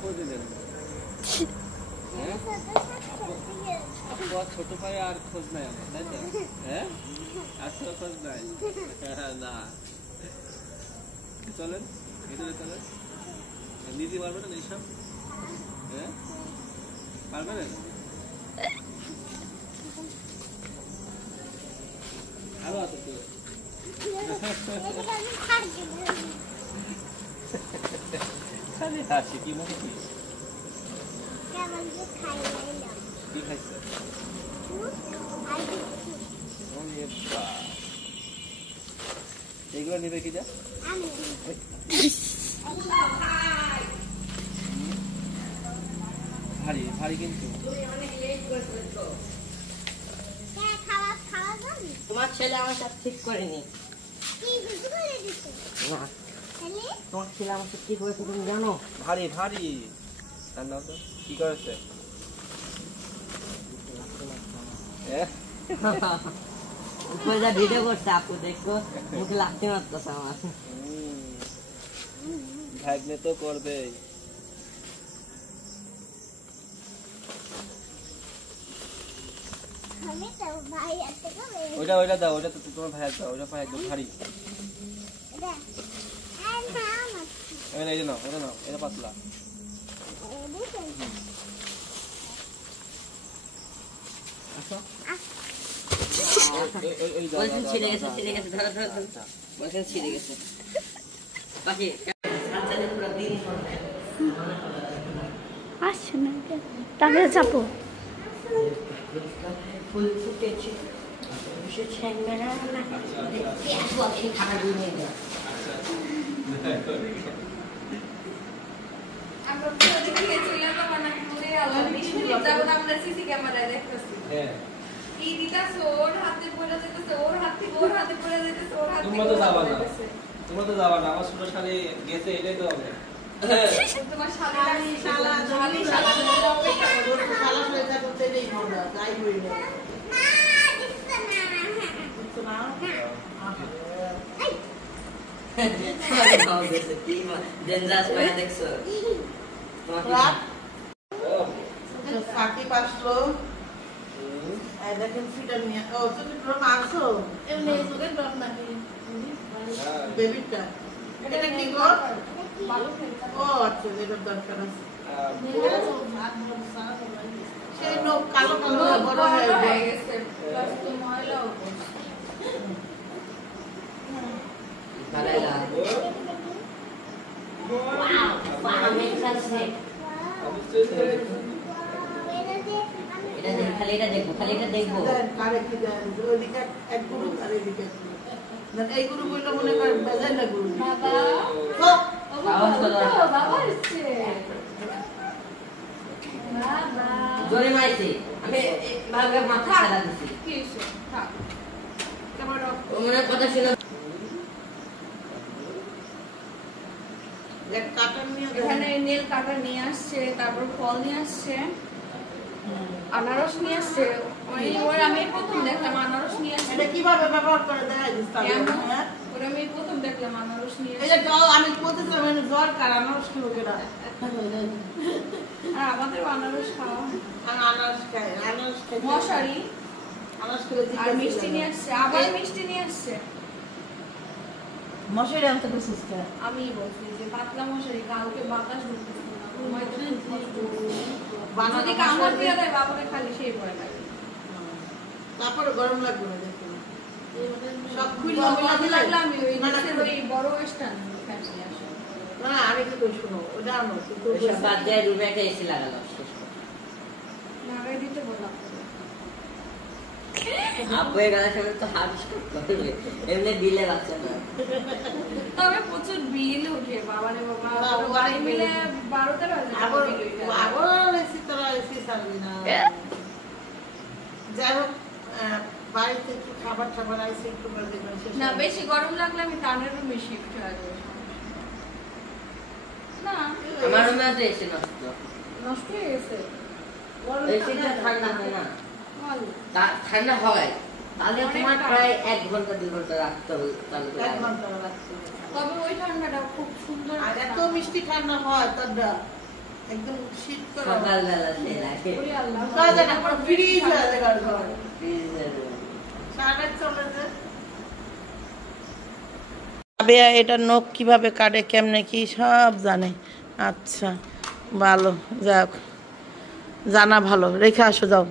খোঁজে দেন হ্যাঁ আপু আর ছোট ভাই আর খোঁজ নাই আমার তাই তো হ্যাঁ আর তো খোঁজ নাই না চলেন ভিতরে চলেন নিজে পারবেন না এইসব হ্যাঁ পারবেন না আরো আছে তো খালি হাসি কি মনে কি কি খাইছে এগুলো নিবে কি যা ভারী ভারী কিন্তু তোমার ছেলে আমার সাথে ঠিক করেনি তোমার ছেলে আমার সাথে কি করেছে তুমি জানো ভারী ভারী তার নাম তো কি করেছে ভিডিও করছে আপু দেখো মুখে লাগতে মারতেছে আমার ভাগ্নে তো করবে ওইটা ওইটা দাও ওইটা তো তোমার ভাই দাও ওইটা ভাই একদম ভারী এই যে নাও এটা পাতলা ছিঁড়ে গেছে ধরো ছিঁড়ে গেছে বাকি আসছে না তাহলে চাপো ফুল ফুটেছে খাবার দিয়ে দেয় আমরা পুরো দেখিয়েছিলাম মানে পুরো আল্লাহ বিস্মিল্লাহ যখন আমরা সিসি ক্যামেরায় দেখতেছি হ্যাঁ কি দিতাছো ওর হাতে পড়ে যেতেছে ওর হাতে পড়ে যেতেছে ওর হাতে তোমরা তো যাবা না আমার ছোট শালি গেছে এটাই তো হবে তোমার শালা অপেক্ষা করো শালা এটা করতে দেই না তাই হই না ফাঁকি পাসলো দেখেন ফিটার নিয়ে ও তুমি ড্রোন আনছো এমনি সুগে ড্রোন নাকি বেবিটা এটা কি গো ও আচ্ছা এটা দরকার আছে সেই লোক কালো কালো বড় হয়ে গেছে প্লাস তো ময়লাও খালি এটা দেখবো এক গুরু আর এদিকে এই গুরু বললে মনে করেন বেজায় না গুরু বাবা এসছে জোরে মাইছে আমি ভাবে মাথা ছাড়া দিছি কি হইছে থাক ক্যামেরা মনে কথা ছিল এক কাটার নিয়ে এখানে নীল কাটা নিয়ে আসছে তারপর ফল নিয়ে আসছে আনারস নিয়ে আসছে আমি প্রথম দেখলাম আনারস নিয়ে আসছে এটা কিভাবে ব্যবহার করে দেখাই দিস তাহলে ওরা আমি প্রথম দেখলাম আনারস নিয়ে এটা যাও আমি বলতেছিলাম মানে জ্বর কার আনারস কি ওকেরা আর আমাদের আনারস খাওয়া আনারস খাই মশারি আনারস করে আর মিষ্টি নিয়ে আসছে আবার মিষ্টি নিয়ে আসছে মশারি আনতে বসিস আমি বলছি যে পাতলা মশারি কালকে বাতাস ঢুকতেছে না ঘুমাইতে যদি কামড় দিয়ে দেয় বাবাকে খালি সেই ভয় লাগে তারপরে গরম লাগবে না দেখো সব খুলে লাগলে আমি ওই নিচের ওই বড় স্ট্যান্ড ফ্যান নিয়ে আসি না আমি কি কই শুনো ওটা আনো কিন্তু সব বাদ দিয়ে রুমে একটা এসি লাগালো লাগাই দিতে বললাম আপনি গানা শুনে তো হার্ট স্ট্রোক করবে এমনি বিলে বাচ্চা না তবে প্রচুর বিল ওঠে বাবারে বাবা বাড়ি মিলে 12-13 হাজার আবার এসি তোরা এসি সারবি না যাই হোক বাড়িতে একটু খাবার আইসি একটু করে দেবেন না বেশি গরম লাগলে আমি টানের রুমে শিফট হয়ে যাবো না আমার রুমে তো এসি নষ্ট হয়ে গেছে এসিটা ঠান্ডা হয় না ঠান্ডা হয় তাহলে তোমার প্রায় 1 ঘন্টা 2 ঘন্টা রাখতে হবে চালু করে 1 ঘন্টা রাখতে হবে তবে ওই ঠান্ডাটা খুব সুন্দর আর এত মিষ্টি ঠান্ডা হয় তারটা একদম শীত করে সকালবেলা সে লাগে কাজটা পুরো ফ্রিজ হয়ে যায় ঘর সারা চলে যায়। আবেয়া এটা নখ কিভাবে কাটে কেমনে কি সব জানে। আচ্ছা ভালো, যাক জানা ভালো, রেখে আসো যাও।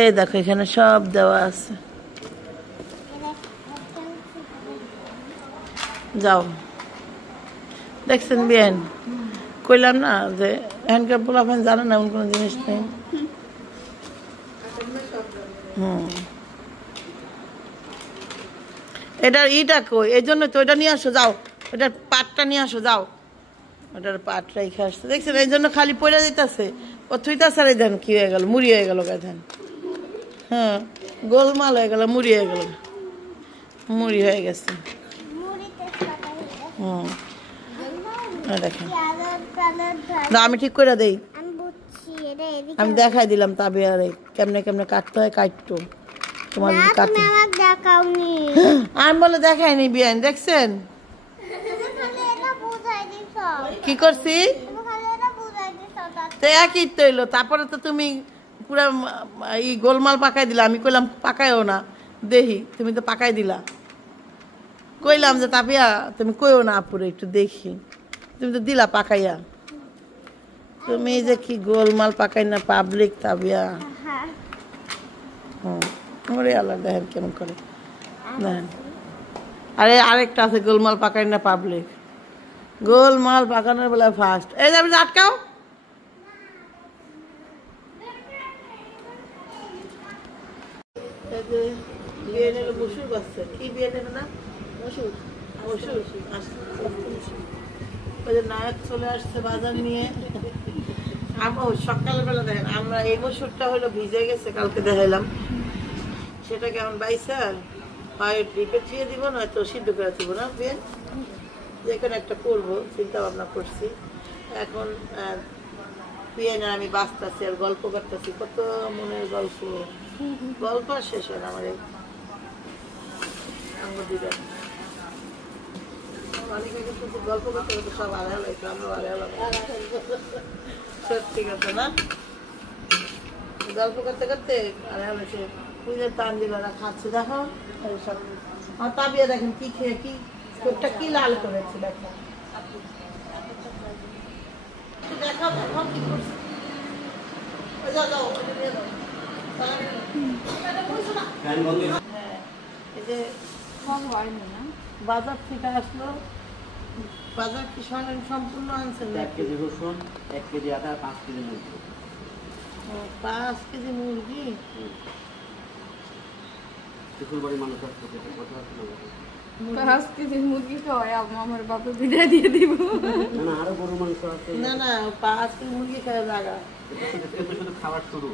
এই দেখো এখানে সব দেওয়া আছে, যাও। দেখছেন বিয়েন কইলাম না যে হ্যান্ডক্রাফ পোলাফেন জানে না এমন কোনো জিনিস নেই। এটার ইটা কই, এই জন্য তো ওইটা নিয়ে আসো যাও, ওটার পাটটা নিয়ে আসো যাও, ওটার পাটটা রেখে আসছে। দেখছেন এই জন্য খালি পড়ে দিতেছে, ও থুইতাছে আর দেন কি হয়ে গেল, মুড়ি হয়ে গেল গাধান। হ্যাঁ গোলমাল হয়ে গেল, মুড়ি হয়ে গেল, মুড়ি হয়ে গেছে। দেখেন আমি ঠিক করে দেই, আমি দেখাই দিলাম তবে আরে কেমনে কেমনে কাটতে হয় কাটতো তোমার কাটতে। আমি বলে দেখাইনি বিয়ান, দেখছেন কি করছি তো একই তো এলো। তারপরে তো তুমি পুরা এই গোলমাল পাকাই দিলা, আমি কইলাম পাকাইও না দেখি, তুমি তো পাকাই দিলা। কইলাম যে তাপিয়া তুমি কইও না আপুরে একটু দেখি, তুমি তো দিলা পাকাইয়া। তুমি যে কি গোলমাল পাকাই না পাবলিক তাবিয়া। ওরে আল্লাহ দেখেন কেমন করে দেখেন। আরে আরেকটা আছে গোলমাল পাকাই না পাবলিক, গোলমাল পাকানোর বেলা ফার্স্ট। এই যাবে আটকাও, মসুর বাচ্চা কি বিয়ে নেবে না, মসুর মসুর ওই যে নায়ক চলে আসছে বাজার নিয়ে। সকালবেলা দেখেন আমরা এই মসুরটা হলো ভিজে গেছে, কালকে দেখাইলাম, সেটা কেমন বাইসা হয় ডিপে ছুঁয়ে দিব, নয়তো সিদ্ধ করে দিব না বিয়ে, যে কোনো একটা করবো চিন্তা ভাবনা করছি। এখন বিয়েনে আমি বাঁচতেছি আর গল্প করতেছি, কত মনের গল্প, গল্প শেষ হয় না আমার এই দিবেন। অনেকে কিন্তু গল্প করতে করতে সব আড়াই লাগতো, আমরা আড়াই লাগবো সত্যি কথা না, গল্প করতে করতে আড়াই লাগছে। পুজোর টান দিলারা খাচ্ছে দেখো সব। আমার তাবিয়া দেখেন কি খেয়ে কি চোখটা কি লাল করেছে দেখো, দেখো দেখো কি করছে। এই যে বাজার থেকে আসলো, বাজার কি সম্পূর্ণ আনছেন? 1 কেজি রসুন, 1 কেজি আদা, 5 কেজি মুরগি। 5 কেজি মুরগি। শ্বশুরবাড়ির মানুষ আসছে, কত আসলো? 5 কেজি মুরগি খাওয়াই আমার বাপে বিদায় দিয়ে দিব। না না আরো বড় মানুষ আছে। না না 5 কেজি মুরগি খাওয়া জায়গা, এটা শুধু খাবার শুরু।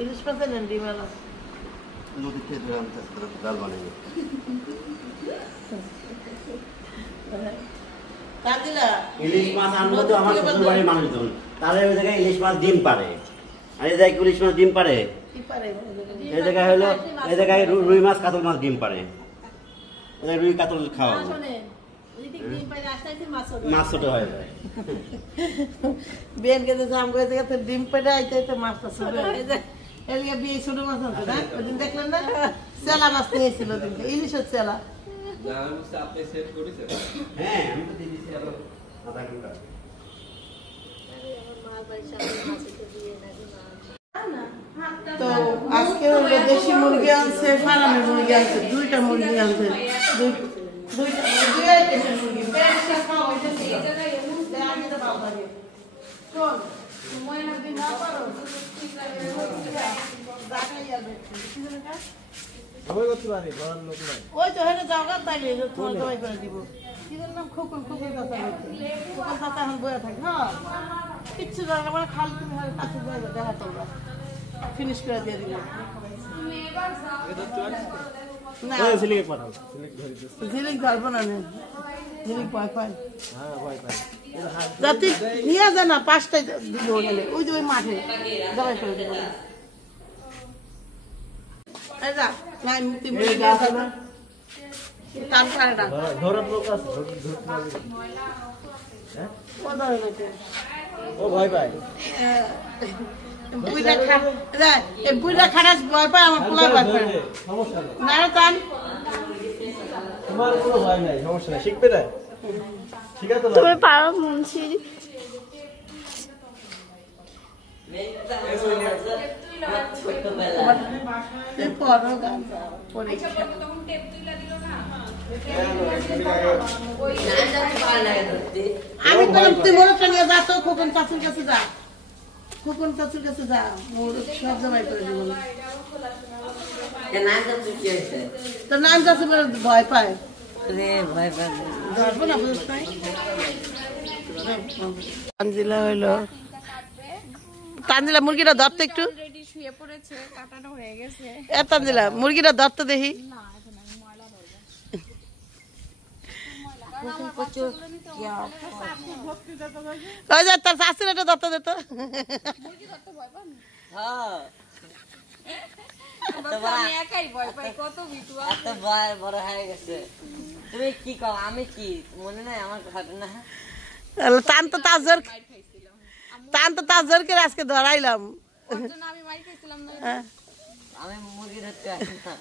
ইলিশ মাছ নেন ডিমেলা নদী থেকে ডাল বানাই ইলিশ মাছ আনবো তো আমার শ্বশুর বাড়ির মানুষজন, তাহলে ওই জায়গায় ইলিশ মাছ ডিম পারে, আর এই জায়গায় ইলিশ মাছ ডিম পারে, এই জায়গায় হলো এই জায়গায় রুই মাছ কাতল মাছ ডিম পারে, রুই কাতল খাওয়া মাছ ছোট হয়ে যায়। বেন কে জাম করে গেছে ডিম পেড়ে আইতে তো মাছটা ছোট হয়ে যায়। এলিয়া বিয়ে ছোট মাছ আছে না, ওদিন দেখলেন না চেলা মাছ নিয়েছিল, দিনকে ইলিশের চেলা। আপনি সেট করেছেন? হ্যাঁ আমি তো দিয়ে দিয়েছি আরো আধা ঘন্টা। তো আজকে হলো দেশি মুরগি আনছে, ফার্মের মুরগি আনছে, 2টা মুরগি আনছে, দুইটা আইটেমের মুরগি। ওই তো হেনে জায়গা তাইলে তোমার জবাই করে দিব। কি নাম খোকন, খোকন চাচা, খোকন চাচা এখন বয়ে থাকে। হ্যাঁ কিচ্ছু দরকার মানে খালি তুমি কাছে বয়ে দেখা করবা, ফিনিশ করে দিয়ে দিল। না ঝিলিক ধরবো না, ঝিলিক ভয় পায়, যাতে নিয়ে যা না 5টায় দিব গেলে ওই যে ওই মাঠে জবাই করে দিব। টান পারে না ধরার লোক আছে ও ধরে নাকি ও ভয় পায় বুড়া খারাপ ভয় পায় আমার পোলা ভয় পায় সমস্যা নেই না টান তোমার কোনো ভয় নাই সমস্যা নেই শিখবে না ঠিক আছে তুমি পারো মুন্সি পড়ো গান পরীক্ষা আমি বললাম তুই মোরগটা নিয়ে যা তো খোকন চাচুর কাছে যা খোকন চাচুর কাছে যা মোরগ সব জমাই করে দিব তো নাম চাচু ভয় পায় ধরবো না বুঝতে নাই তানজিলা হইলো তানজিলা মুরগিটা ধরতে একটু রেডি শুয়ে পড়েছে কাটানো হয়ে গেছে এ তানজিলা মুরগিটা ধরতে দেখি ওই যে তোর শাশুড়ি এটা ধরতে দিত আমি একাই ভয় পাই কত ভিটুয়া তুমি কি কও আমি কি মনে নাই আমার ঘটনা টান তো তার জোর টান তো তার জোর করে আজকে ধরাইলাম ওর জন্য আমি মার খাইছিলাম না আমি মুরগি ধরতে আসি না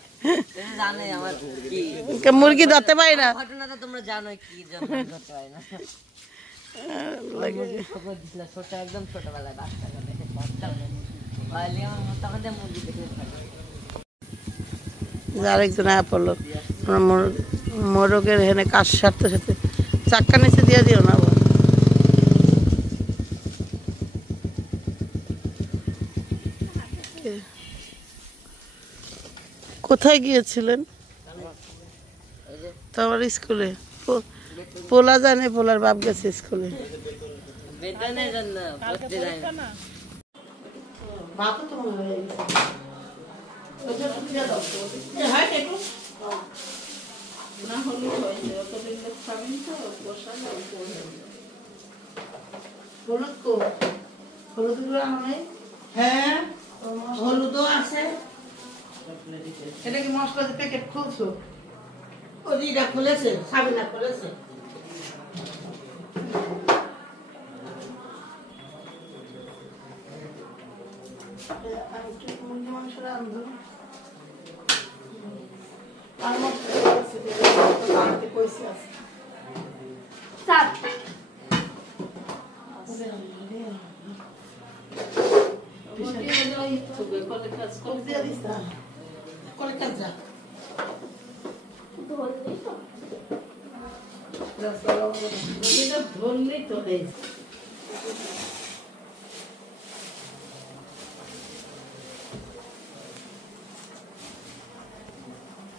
তুমি জানো আমার কি মুরগি ধরতে পারি না ঘটনা তো তোমরা জানোই কি জন্য ধরতে পারি না খবর দিছিল ছোট একদম ছোটবেলায় বাচ্চাকে দেখে ভাইলে আমার তখন যে মুরগি দেখে আরেকজন আয়া পড়লো মোরগের হেনে কাজ সারতে সাথে চাক্কা নিচে দিয়ে দিও না আবার কোথায় গিয়েছিলেন তোমার স্কুলে পোলা জানে পোলার বাপ গেছে স্কুলে বেতনের জন্য পড়তে যাই হ্যাঁ হলুদও আছে এটা কি মশলা প্যাকেট খুলছো ওদিটা খুলেছে সাবিনা খুলেছে মুরগি মাংস রান্ধো আর মশলা কইছে আছে ধরলেই তো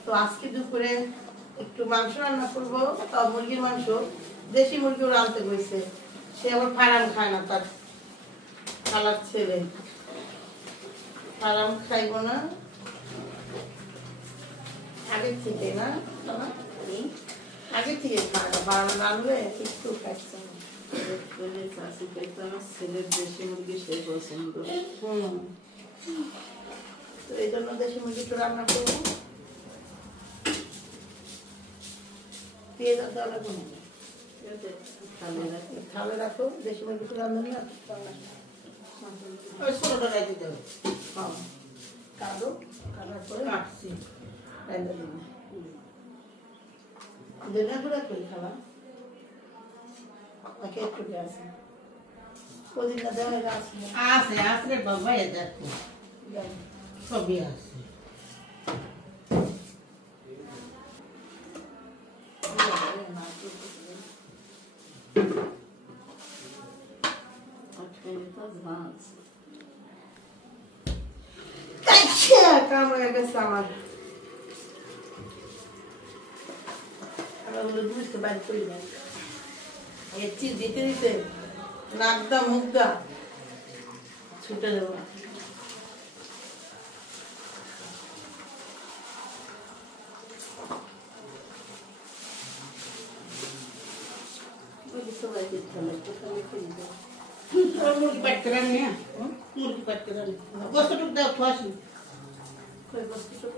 তো আজকে দুপুরে একটু মাংস রান্না করবো তাও মুরগির মাংস দেশি মুরগিও রানতে বইছে সে আবার ফার্ম খায় না তার খালার ছেলে ফার্ম খাইব না আগে থেকে না আগে থেকে খায় না ফার্ম রানলে একটু খাইছে ছেলের দেশি মুরগি সে পছন্দ তো এই জন্য দেশি মুরগি একটু রান্না করবো থালে রাখো দেশি মুরগি একটু রান্না না ষোলোটা রাখি দেবে কালো কালার করে রাখছি দেড়া করে কই খাওয়া ওকে একটু আছে পুদিনা দেওয়া আছে আছে আছে বাবা এ দেখো সবই আছে কামড়ে গেছে আমার বুঝতে পারি করি না এর চিজ দিতে দিতে নাকদা মুখদা ছুটে দেবো মুরগি পাটতে রান্নি মুরগি পাটতে রান্নি গোস্তটুক দাও তো আসি গোস্তটুক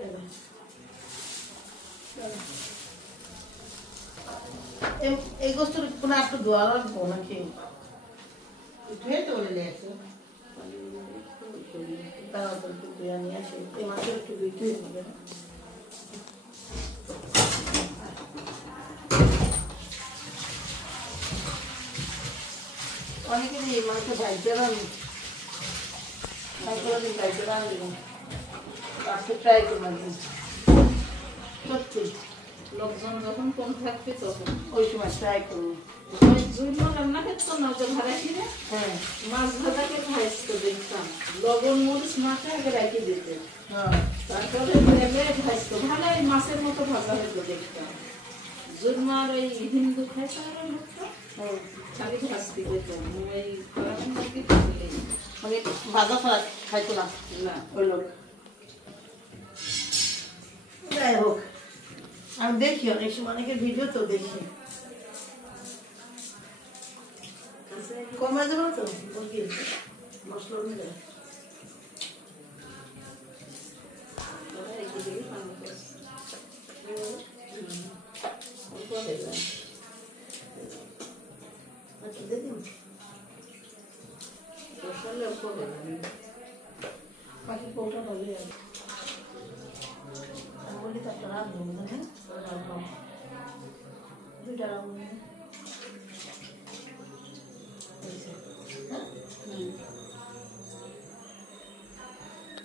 এই গোস্তর কোনো একটু ধোয়া লাগবো নাকি ধুয়ে তো বলে নিয়েছে তারপর একটু ধুয়ে নিয়ে আসে এই মাছের একটু ধুইতে হবে অনেকেরই এই মাংস ভাইজে রান্না কোনোদিন ভাইজে রান্না আজকে ট্রাই করলাম সত্যি লোকজন যখন কম থাকবে তখন ওই সময় ট্রাই করবো রান্না খেতো না যে ভাড়া কিনে হ্যাঁ মাছ ভাজাকে ভাইজতে দেখতাম লবণ মরিচ মাখা আগে রেখে দিতে হ্যাঁ তারপরে ভেবে ভাজতো ভালোই মাছের মতো ভাজা হইতো দেখতাম জুরমার ওই হিন্দু খাইতো খালি ভাজতে যেতাম ওই কড়াইয়ের মধ্যে ভাজলে মানে ভাজা ছাড়া খাইতো না না ওই লোক যাই হোক আমি দেখি অনেক সময় অনেকের ভিডিও তো দেখি কমে যাবে তো মশলা নিয়ে আচ্ছা দেখুন পাখি পোটা ভালো লাগে বলি তো একটা রাত দেবো না হ্যাঁ দুইটা রাত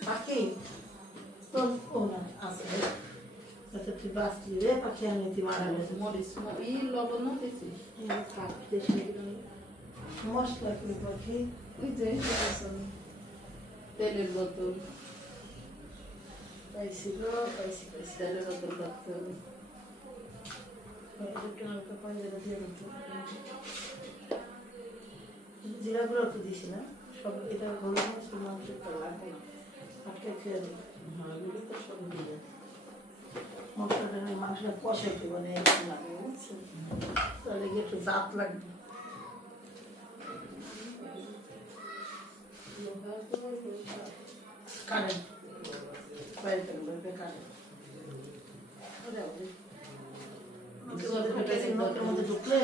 পাখি তো ও না আসলে তুই বাঁচলি রে পাখি আমি তুই মারা গেছে মরিচ এই লবণও দিছিস মশলা কি পাখি ওই যে তেলের বোতল পাইছি গো পাইছি পাইছি তেলের বোতল রাখতে হবে জিরা গুঁড়ো তো দিছি না সব এটা হলুদ মাংস তো লাগবে না আটকে খেয়ে দেবো তো সব দিয়ে মশলাটা মাংসটা কষাইতে মানে লাগবে বুঝছেন তাহলে গিয়ে একটু জাত লাগবে কারেন্ট বাইরে কারেন্ট নখের মধ্যে ঢুকলে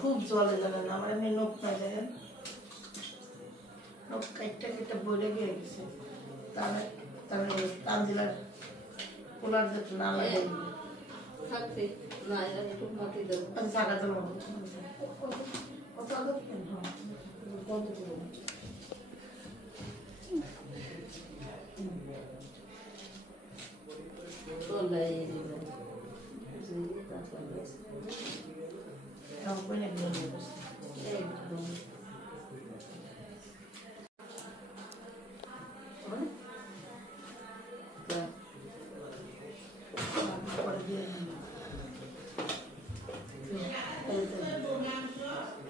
খুব জলে যাবে না আমার এমনি নখ পাই দেখেন নখ কাইটটা কেটে বলে গিয়ে গেছে তাহলে তানজিলার পোলার যেতে না লাগে থাকতে না একটু মাটি দেবো থাকা তো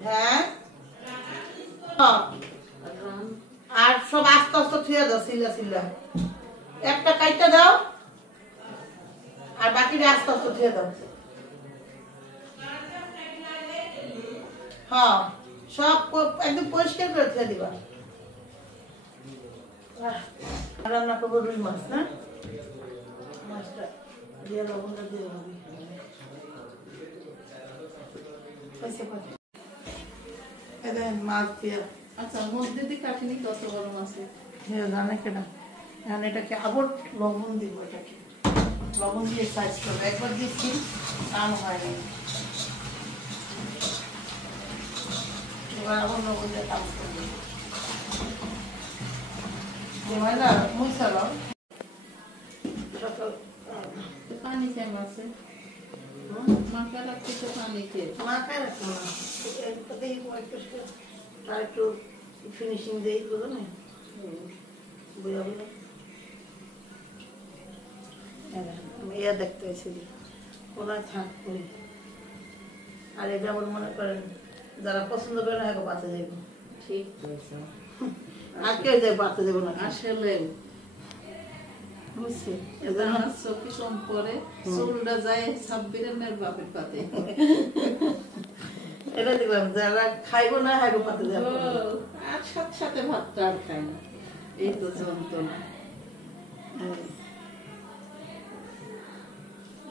হ্যাঁ আর সব আস্তে আস্তে থুয়ে দাও সিলা সিলা একটা কাইটা দাও আর বাকিটা আস্তে আস্তে থুয়ে দাও হ্যাঁ সব একদম পরিষ্কার করে থুয়ে দিবা রান্না করবো রুই মাছ না মাছটা দিয়ে লবণটা দিয়ে হবে মাছ দিয়ে আচ্ছা মধ্যে দিয়ে কাটিনি কত বড় মাছে জানে কেনা এখন এটাকে আবার লবণ দিব এটাকে লবণ দিয়ে সাইজ করবো একবার দিচ্ছি কাম হয়নি এবার আবার লবণ দিয়ে কাম করবো না মশলা সকাল পানি কেমন আছে মাখা রাখতে তো পানি খেয়ে মাথায় রাখবো না আর একটু ফিনিশিং দিয়ে বুঝো না বুঝা বুঝা আমি ইয়া দেখতে এসেছি কোনায় থাকবো আর এটা আমার মনে করেন যারা পছন্দ করে না বাঁচা যাইব ঠিক আছে আর কেউ যাই বাঁচা যাবো না আসলে বুঝছি আমার চোখে কম পরে চুলটা যায় সাব্বিরের বাপের পাতে এটা দেখলাম যারা খাইবো না খাইবো পাতে যাবো আর সাথে সাথে ভাতটা আর খায় না এই তো যন্ত্রণা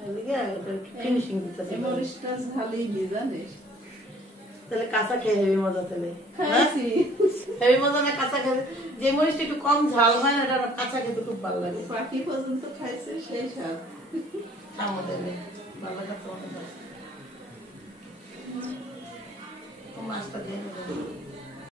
এদিকে ফিনিশিং দিতেছে মরিচটা ঝালেই দি জানিস তাহলে কাঁচা খেয়ে হেভি মজা তাহলে খাইছি হেভি মজা না কাঁচা খেয়ে যে মরিচটা একটু কম ঝাল হয় না এটা আবার কাঁচা খেতে খুব ভালো লাগে পাখি পর্যন্ত খাইছে সেই স্বাদ আমাদের ভালো লাগে তোমাদের মাছটা দিয়ে নেবো